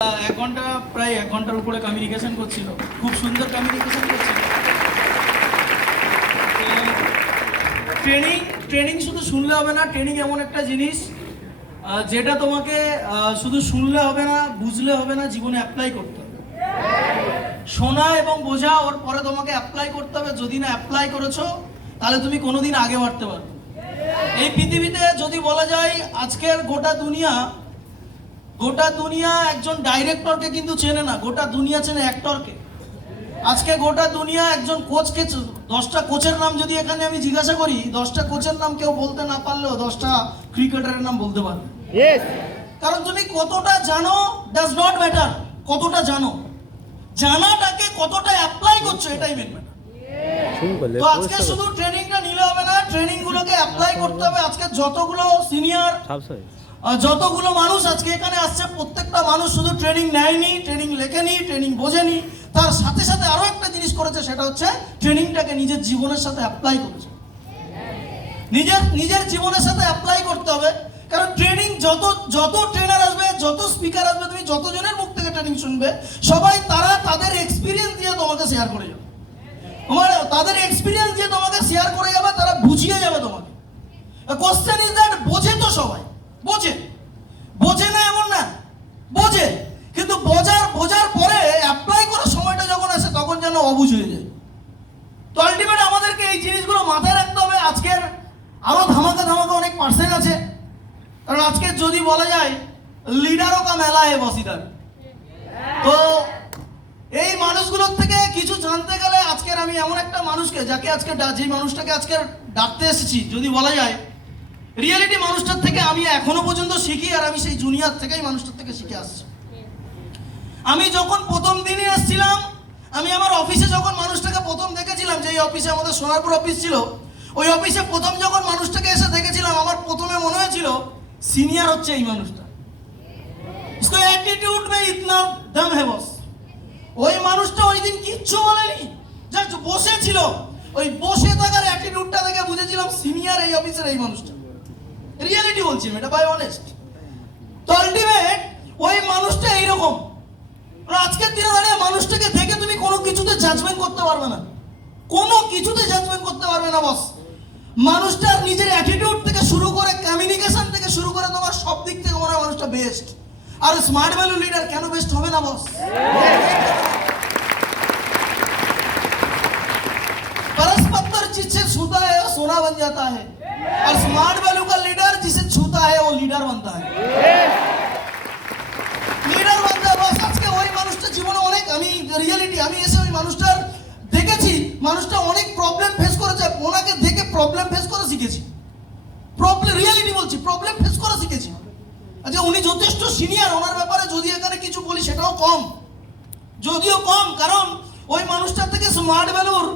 এক ঘন্টা প্রায় এক ঘন্টার উপরে কমিউনিকেশন করছিল, খুব সুন্দর কমিউনিকেশন করছিল। ট্রেনিং শুধু শুনলে হবে না, ট্রেনিং এমন একটা জিনিস যেটা তোমাকে শুধু শুনলে হবে না, বুঝলে হবে না, জীবনে অ্যাপ্লাই করতে হবে। শোনা এবং বোঝা ওর পরে তোমাকে অ্যাপ্লাই করতে হবে। যদি না অ্যাপ্লাই করেছো তাহলে তুমি কোনোদিন আগে বাড়তে পারবে। এই পৃথিবীতে যদি বলা যায় আজকের গোটা দুনিয়া একজন ডাইরেক্টরকে কিন্তু চেনে না, গোটা দুনিয়া চেনে অ্যাক্টরকে। আজকে গোটা দুনিয়া একজন কোচকে, 10টা কোচের নাম যদি এখানে আমি জিজ্ঞাসা করি, 10টা কোচের নাম কেউ বলতে না পারলেও 10টা ক্রিকেটারের নাম বলতে পারবে। কারণ তুমি কতটা জানো ডাজ নট ম্যাটার, কতটা জানো, জানাটাকে কতটা অ্যাপ্লাই করছো এটাই মেন ম্যাটার। তো আজকে শুধু ট্রেনিংটা নিলে হবে না, ট্রেনিং গুলোকে অ্যাপ্লাই করতে হবে। আজকে যতগুলো সিনিয়র, যতগুলো মানুষ আজকে এখানে আসছে, প্রত্যেকটা মানুষ শুধু ট্রেনিং নেয়নি, ট্রেনিং লেখেনি, ট্রেনিং বোঝেনি, তার সাথে সাথে আরো একটা জিনিস করেছে, সেটা হচ্ছে ট্রেনিংটাকে নিজের জীবনের সাথে অ্যাপ্লাই করেছে। নিজের জীবনের সাথে অ্যাপ্লাই করতে হবে। কারণ ট্রেনিং যত ট্রেনার আসবে, যত স্পিকার আসবে, তুমি যতজনের মুখ থেকে ট্রেনিং শুনবে, সবাই তারা তাদের এক্সপিরিয়েন্স দিয়ে তোমাকে শেয়ার করে যাবে। তাদের এক্সপিরিয়েন্স দিয়ে তোমাকে শেয়ার করে যাবে, তারা বুঝিয়ে যাবে তোমাকে। কোশ্চেন ইজ দ্যাট, বোঝে তো সবাই, বোঝে না এমন না, বোঝে, কিন্তু বোঝার পরে অ্যাপ্লাই করার সময়টা যখন আসে তখন যেন অবুঝ হয়ে যায়। তো আলটিমেট আমাদেরকে এই জিনিসগুলো মাথায় রাখতে হবে। আজকের আরো ধামাকা অনেক পার্সেন্ট আছে। কারণ আজকে যদি বলা যায় লিডারও কা মেলা হে বসিদার। তো এই মানুষগুলোর থেকে কিছু জানতে গেলে আজকের আমি এমন একটা মানুষকে, যাকে আজকে যে মানুষটাকে আজকে ডাকতে এসেছি, যদি বলা যায় রিয়েলিটি মানুষটার থেকে আমি এখনো পর্যন্ত শিখি, আর আমি সেই জুনিয়র থেকেই মানুষটার থেকে শিখে আসছি। আমি যখন প্রথম দিনই এসেছিলাম, আমি আমার অফিসে যখন মানুষটাকে প্রথম দেখেছিলাম, যে অফিসে আমাদের সোনারপুর অফিস ছিল, ওই অফিসে প্রথম যখন মানুষটাকে এসে দেখেছিলাম, আমার প্রথমে মনে হয়েছিল সিনিয়র হচ্ছে এই মানুষটা। इसको एटीट्यूड में इतना दम है बस। ওই মানুষটা ওই দিন কিচ্ছু বলেনি, জাস্ট বসে ছিল। ওই বসে থাকার অ্যাটিটিউডটা দেখে বুঝেছিলাম সিনিয়র এই অফিসের এই মানুষটা। রিয়েলিটি বলছি, এটা বাই অনেস্ট। তো আলটিমেট ওই মানুষটা এইরকম। আজকের দিনে দাঁড়িয়ে মানুষটাকে দেখে তুমি কোনো কিছুতে জাজমেন্ট করতে পারবে না, বস। মানুষটার নিজের অ্যাটিটিউড থেকে শুরু করে, কমিউনিকেশন থেকে শুরু করে, তোমার সব দিক থেকে মনে হয় মানুষটা বেস্ট। আর স্মার্ট ভ্যালু লিডার কেন বেস্ট হবে না বস? परस्पर जिससे छूता है वो सोना बन जाता है, और स्मार्ट वैल्यू का लीडर जिसे छूता है वो लीडर बनता है। लीडर बनता है बस। আজকে ওই মানুষটা জীবনে অনেক, আমি রিয়েলিটি, আমি এসে ওই মানুষটার দেখেছি, মানুষটা অনেক প্রবলেম ফেস করেছে। ওনাকে দেখে প্রবলেম ফেস করা শিখেছি, রিয়েলিটি বলছি, প্রবলেম ফেস করা শিখেছি। আচ্ছা, উনি যথেষ্ট সিনিয়র, ওনার ব্যাপারে যদি এখানে কিছু বলি সেটাও কম, যদিও কম, কারণ ওই মানুষটার থেকে স্মার্ট ভ্যালুর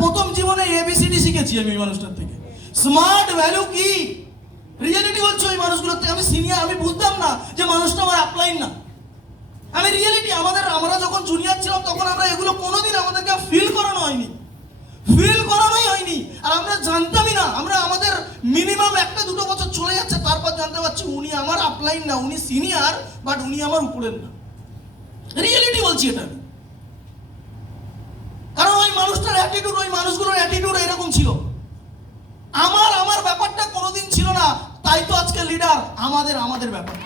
প্রথম জীবনে এবিসিডি শিখেছি আমি মানুষটার থেকে। স্মার্ট ভ্যালু কি, রিয়েলিটি বলছি, ওই মানুষগুলোর থেকে আমি সিনিয়র। আমি বুঝতাম না যে মানুষটা আমার আপলাইন না। আমি রিয়েলিটি, আমরা যখন জুনিয়র ছিলাম তখন আমরা এগুলো কোনোদিন আমাদেরকে ফিল করানোই হয়নি, আর আমরা জানতামই না। আমরা আমাদের মিনিমাম 1-2 বছর চলে যাচ্ছে, তারপর জানতে পারছি উনি আমার আপলাইন না, উনি সিনিয়র, বাট উনি আমার উপরের না। রিয়েলিটি বলছি এটা আমি। কারণ ওই মানুষটার অ্যাটিটিউড, ওই মানুষগুলোর অ্যাটিটিউড এরকম ছিল। আমার ব্যাপারটা কোনোদিন ছিল না, তাই তো আজকে লিডার আমাদের ব্যাপার।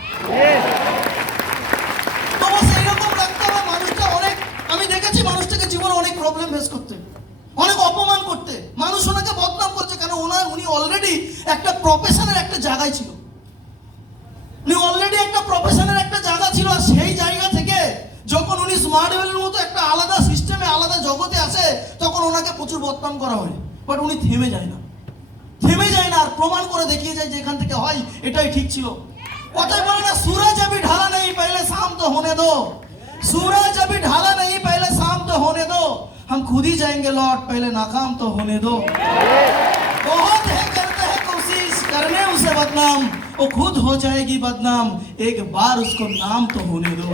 তো সেই রকম রাখতে হবে। মানুষটা অনেক, আমি দেখেছি মানুষটাকে জীবনে অনেক প্রবলেম ফেস করতে, অনেক অপমান করতে, মানুষ ওনাকে বদনাম করছে। কেন? উনি অলরেডি একটা প্রফেশনের একটা জায়গায় ছিল, আর সেই জায়গা থেকে যখন উনি স্মার্ট ভ্যালুর মতো একটা আলাদা সিস্টেমে, আলাদা জগতে আসে, তখন ওনাকে প্রচুর বদনাম করা হয়, বাট উনি থেমে যায় না, আর প্রমাণ করে দেখিয়ে যায় যে এখান থেকে হয় এটাই ঠিক ছিল। কথাই বলে না, सूरज अभी ढला नहीं पहले शाम तो होने दो, सूरज अभी ढला नहीं पहले शाम तो होने दो, हम खुद ही जाएंगे लौट, पहले नाकाम तो होने दो। बहुत है करते हैं कोशिश करने उसे बदनाम, वो खुद हो जाएगी बदनाम, एक बार उसको नाम तो होने दो।